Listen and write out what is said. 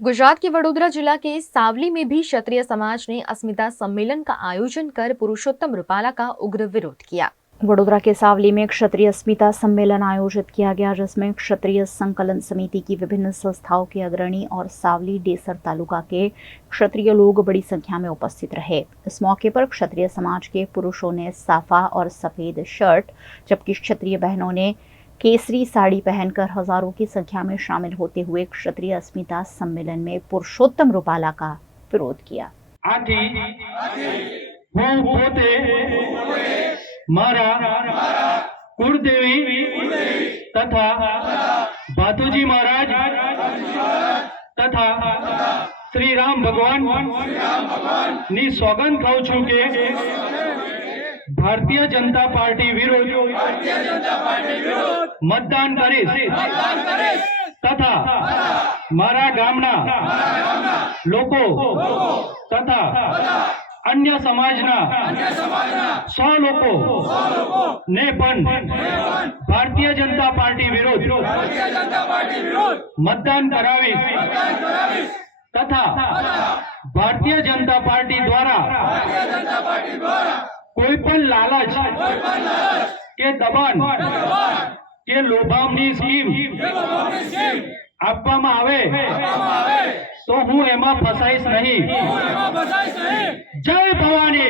गुजरात के वडोदरा जिला के सावली में भी क्षत्रिय समाज ने अस्मिता सम्मेलन का आयोजन कर पुरुषोत्तम रूपाला का उग्र विरोध किया। वडोदरा के सावली में क्षत्रिय अस्मिता सम्मेलन आयोजित किया गया, जिसमें क्षत्रिय संकलन समिति की विभिन्न संस्थाओं के अग्रणी और सावली डेसर तालुका के क्षत्रिय लोग बड़ी संख्या में उपस्थित रहे। इस मौके पर क्षत्रिय समाज के पुरुषों ने साफा और सफेद शर्ट, जबकि क्षत्रिय बहनों ने केसरी साड़ी पहनकर हजारों की संख्या में शामिल होते हुए क्षत्रिय अस्मिता सम्मेलन में पुरुषोत्तम रूपाला का विरोध किया। मारा कुलदेवी तथा भातुजी महाराज तथा श्री राम भगवान ની સોગંદ ખાઉં છું કે ભારતીય જનતા પાર્ટી વિરુદ્ધ મતદાન કરીશ તથા મારા ગામના લોકો તથા अन्य समाजना 100 लोगों ने भारतीय जनता पार्टी विरुद्ध मतदान करावी तथा भारतीय जनता पार्टी द्वारा कोई पण लालच के दबाण के लोभामनी स्कीम आपवामां आवे तो हूँ एमा फसाईश नहीं। जय भवानी।